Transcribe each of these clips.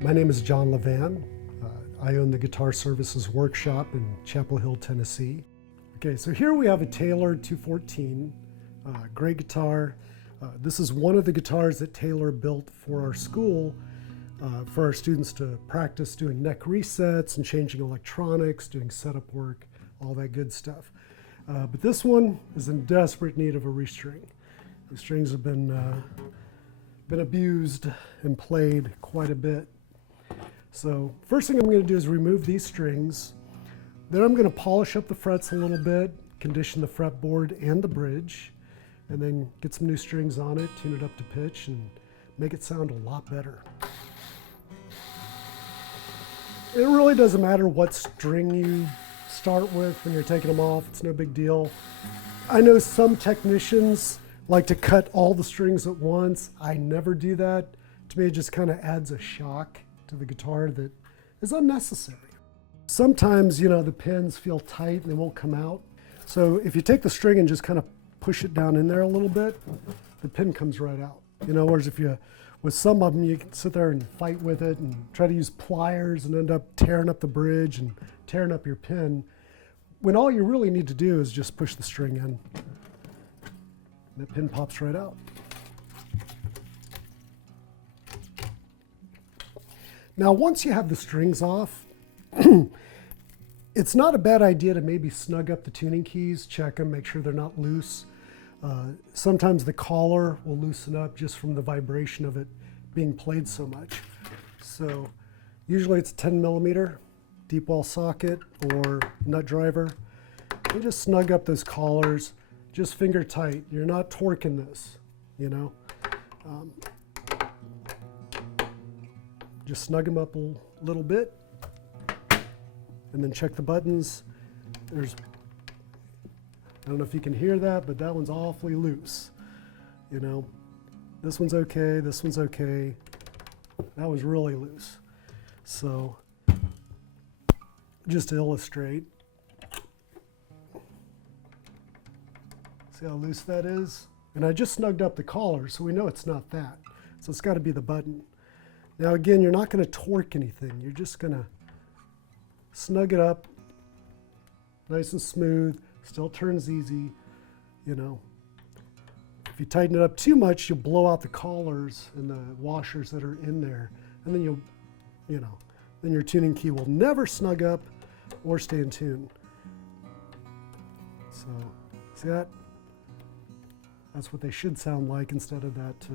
My name is John Levan. I own the Guitar Services Workshop in Chapel Hill, Tennessee. Okay, so here we have a Taylor 214, great guitar. This is one of the guitars that Taylor built for our school for our students to practice doing neck resets and changing electronics, doing setup work, all that good stuff. But this one is in desperate need of a restring. The strings have been abused and played quite a bit. So first thing I'm going to do is remove these strings. Then I'm going to polish up the frets a little bit, condition the fretboard and the bridge, and then get some new strings on it, tune it up to pitch, and make it sound a lot better. It really doesn't matter what string you start with when you're taking them off. It's no big deal. I know some technicians like to cut all the strings at once. I never do that. To me, it just kind of adds a shock to the guitar that is unnecessary. Sometimes, the pins feel tight and they won't come out. So if you take the string and just kind of push it down in there a little bit, the pin comes right out. Whereas with some of them, you can sit there and fight with it and try to use pliers and end up tearing up the bridge and tearing up your pin, when all you really need to do is just push the string in. And the pin pops right out. Now, once you have the strings off, it's not a bad idea to maybe snug up the tuning keys, check them, make sure they're not loose. Sometimes the collar will loosen up just from the vibration of it being played so much. So usually it's a 10 millimeter deep well socket or nut driver. You just snug up those collars, just finger tight. You're not torquing this, Just snug them up a little bit and then check the buttons. I don't know if you can hear that, but that one's awfully loose. This one's okay, this one's okay. That was really loose. So just to illustrate, see how loose that is? And I just snugged up the collar, so we know it's not that. So it's got to be the button. Now again, you're not going to torque anything. You're just going to snug it up, nice and smooth, still turns easy, If you tighten it up too much, you'll blow out the collars and the washers that are in there. And then then your tuning key will never snug up or stay in tune. So, see that? That's what they should sound like instead of that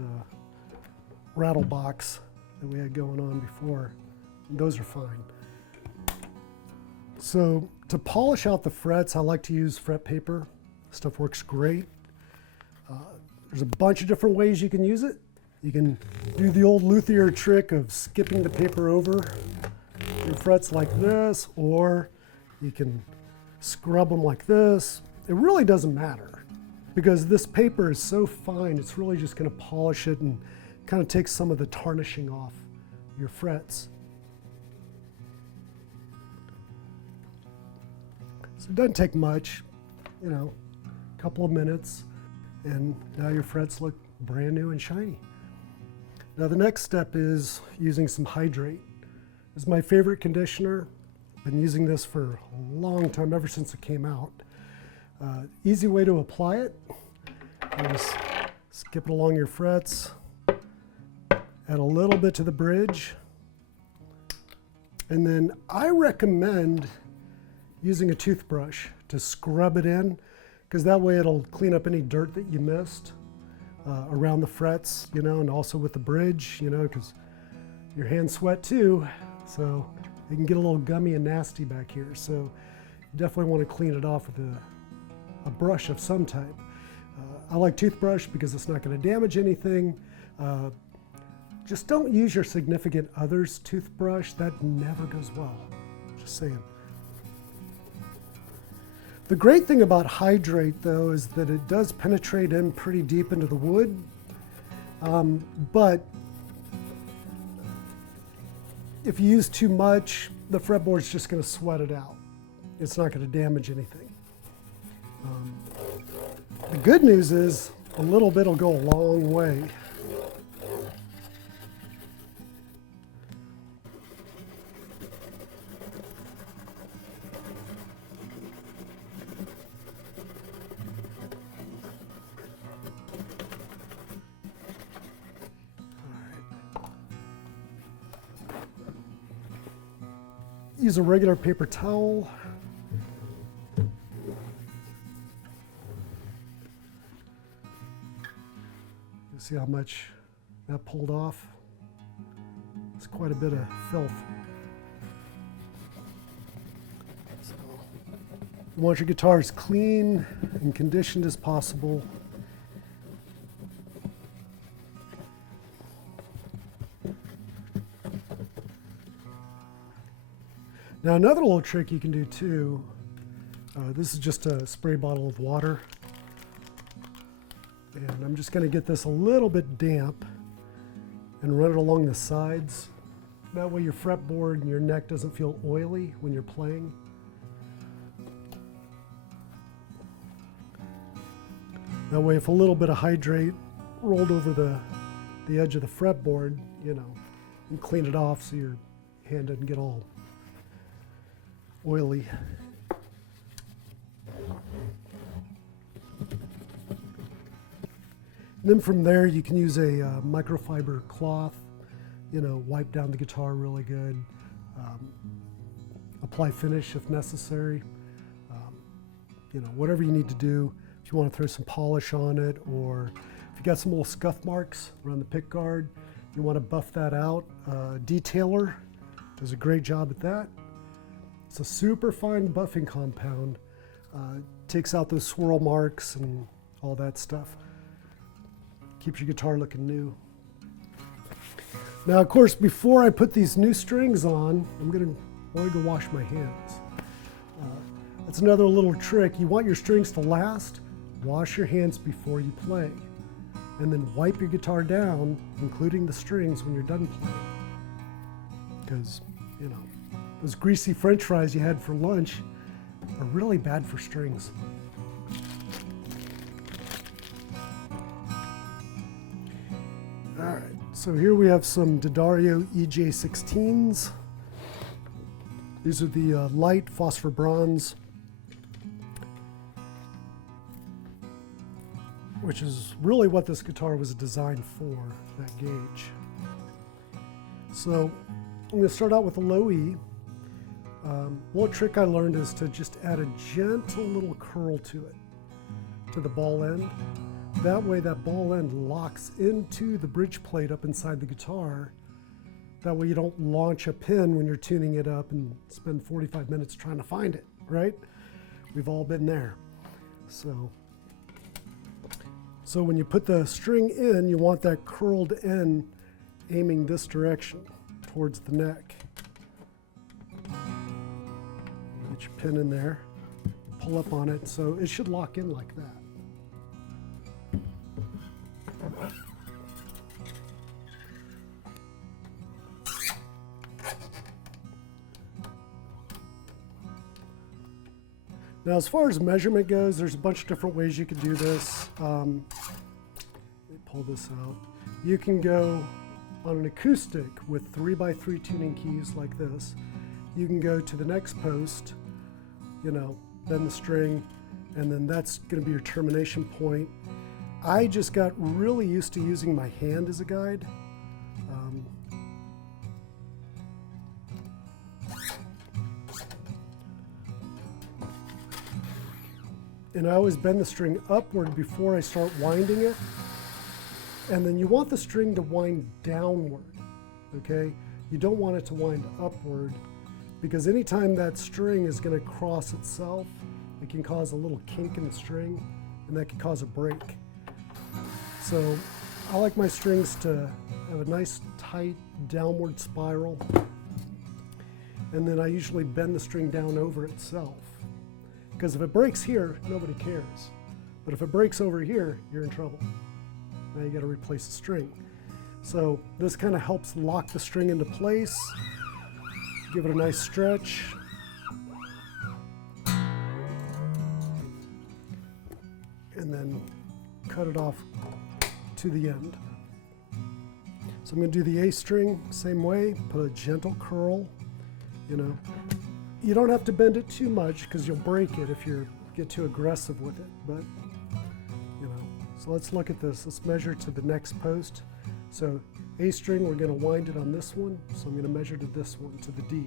rattle box that we had going on before. And those are fine. So to polish out the frets, I like to use fret paper. Stuff works great. There's a bunch of different ways you can use it. You can do the old luthier trick of skipping the paper over your frets like this, or you can scrub them like this. It really doesn't matter because this paper is so fine, it's really just going to polish it and kind of take some of the tarnishing off your frets. So it doesn't take much, a couple of minutes, and now your frets look brand new and shiny. Now the next step is using some Hydrate. This is my favorite conditioner. Been using this for a long time, ever since it came out. Easy way to apply it. Just skip it along your frets. Add a little bit to the bridge. And then I recommend using a toothbrush to scrub it in, because that way it'll clean up any dirt that you missed around the frets, and also with the bridge, because your hands sweat too, so it can get a little gummy and nasty back here. So you definitely want to clean it off with a brush of some type. I like toothbrush because it's not going to damage anything. Just don't use your significant other's toothbrush. That never goes well. Just saying. The great thing about Hydrate, though, is that it does penetrate in pretty deep into the wood, but if you use too much, the fretboard's just going to sweat it out. It's not going to damage anything. The good news is a little bit will go a long way. use a regular paper towel. You see how much that pulled off? It's quite a bit of filth. So, you want your guitar as clean and conditioned as possible. Now another little trick you can do too, this is just a spray bottle of water. And I'm just going to get this a little bit damp and run it along the sides. That way your fretboard and your neck doesn't feel oily when you're playing. That way if a little bit of hydrate rolled over the edge of the fretboard, you know, and clean it off so your hand doesn't get all oily. And then from there you can use a microfiber cloth, you know, wipe down the guitar really good, apply finish if necessary, you know, whatever you need to do. If you want to throw some polish on it, or if you got some little scuff marks around the pick guard, you want to buff that out. Detailer does a great job at that. It's a super fine buffing compound. Takes out those swirl marks and all that stuff. Keeps your guitar looking new. Now, of course, before I put these new strings on, I'm going to go wash my hands. That's another little trick. You want your strings to last. Wash your hands before you play. And then wipe your guitar down, including the strings, when you're done playing. Because, you know, those greasy French fries you had for lunch are really bad for strings. All right, so here we have some D'Addario EJ16s. These are the light phosphor bronze, which is really what this guitar was designed for, that gauge. So I'm going to start out with a low E. One trick I learned is to just add a gentle little curl to it, to the ball end. That way that ball end locks into the bridge plate up inside the guitar. That way you don't launch a pin when you're tuning it up and spend 45 minutes trying to find it, right? We've all been there. So when you put the string in, you want that curled end aiming this direction towards the neck. Get your pin in there, pull up on it, so it should lock in like that. Now, as far as measurement goes, there's a bunch of different ways you can do this. Let me pull this out. You can go on an acoustic with 3x3 tuning keys like this. You can go to the next post, you know, then the string, and then that's going to be your termination point. I just got really used to using my hand as a guide. And I always bend the string upward before I start winding it. And then you want the string to wind downward, okay? You don't want it to wind upward, because anytime that string is going to cross itself, it can cause a little kink in the string, and that can cause a break. So I like my strings to have a nice tight downward spiral, and then I usually bend the string down over itself. Because if it breaks here, nobody cares. But if it breaks over here, you're in trouble. Now you got to replace the string. So this kind of helps lock the string into place. Give it a nice stretch. And then cut it off to the end. So I'm going to do the A string same way, put a gentle curl, you know. You don't have to bend it too much because you'll break it if you get too aggressive with it, but you know. So let's look at this. Let's measure to the next post. So A string, we're going to wind it on this one, so I'm going to measure to this one, to the D.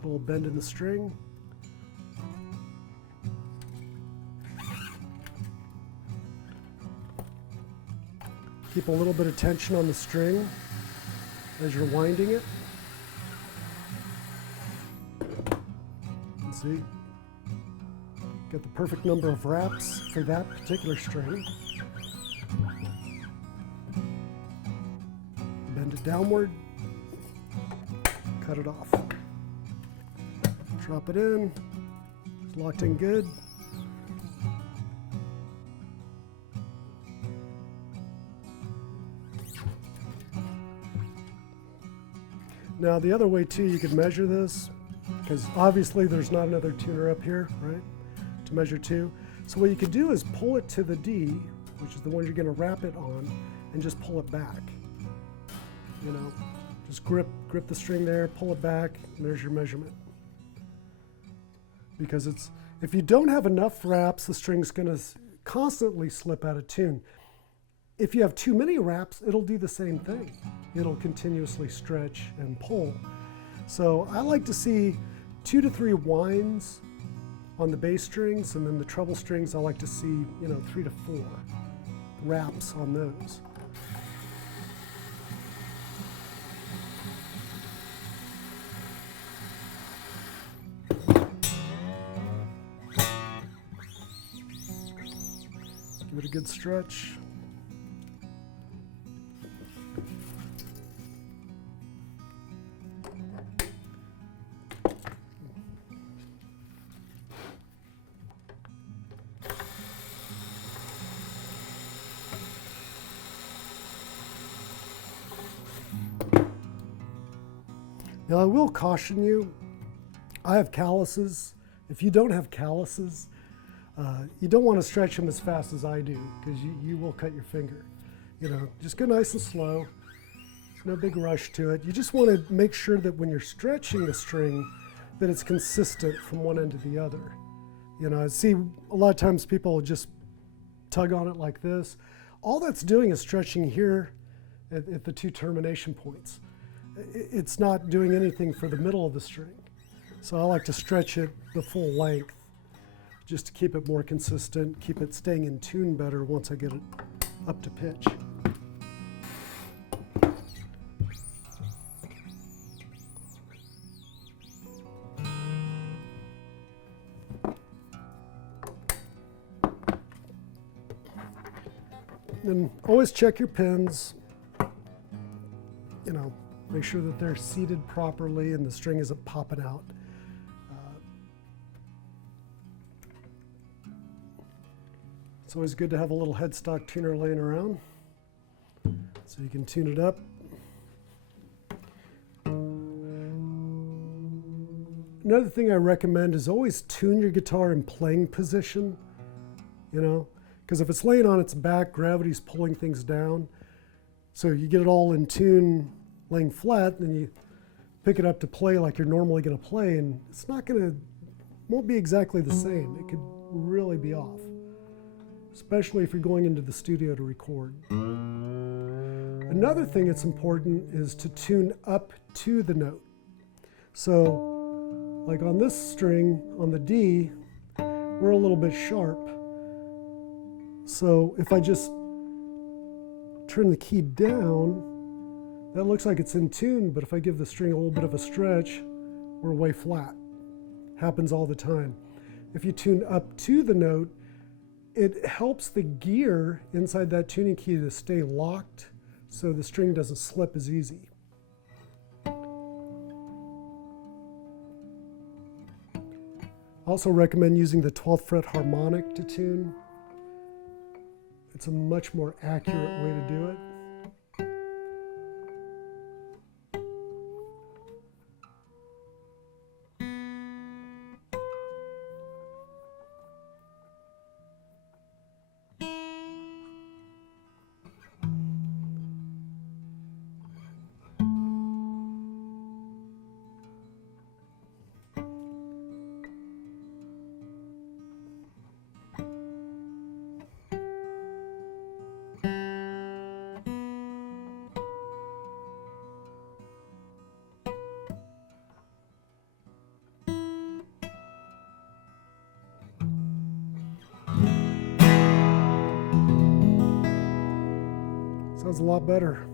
Put little bend in the string. Keep a little bit of tension on the string as you're winding it. See, get the perfect number of wraps for that particular string. Bend it downward, cut it off. Drop it in, it's locked in good. Now the other way too, you could measure this, because obviously there's not another tuner up here, right, to measure to. So what you could do is pull it to the D, which is the one you're going to wrap it on, and just pull it back. You know, just grip the string there, pull it back, and there's your measurement. Because if you don't have enough wraps, the string's going to constantly slip out of tune. If you have too many wraps, it'll do the same thing. It'll continuously stretch and pull. So I like to see 2 to 3 winds on the bass strings, and then the treble strings I like to see, 3 to 4 wraps on those. Give it a good stretch. Now I will caution you, I have calluses. If you don't have calluses, you don't want to stretch them as fast as I do, because you will cut your finger. Just go nice and slow. There's no big rush to it. You just want to make sure that when you're stretching the string, that it's consistent from one end to the other. I see a lot of times people just tug on it like this. All that's doing is stretching here at the 2 termination points. It's not doing anything for the middle of the string. So I like to stretch it the full length just to keep it more consistent, keep it staying in tune better once I get it up to pitch. And always check your pins. Make sure that they're seated properly and the string isn't popping out. It's always good to have a little headstock tuner laying around so you can tune it up. Another thing I recommend is always tune your guitar in playing position, because if it's laying on its back, gravity's pulling things down. So you get it all in tune laying flat, then you pick it up to play like you're normally going to play, and it's won't be exactly the same. It could really be off, especially if you're going into the studio to record. Another thing that's important is to tune up to the note. So, like on this string, on the D, we're a little bit sharp. So if I just turn the key down, that looks like it's in tune, but if I give the string a little bit of a stretch, we're way flat. Happens all the time. If you tune up to the note, it helps the gear inside that tuning key to stay locked so the string doesn't slip as easy. I also recommend using the 12th fret harmonic to tune. It's a much more accurate way to do it. Sounds a lot better.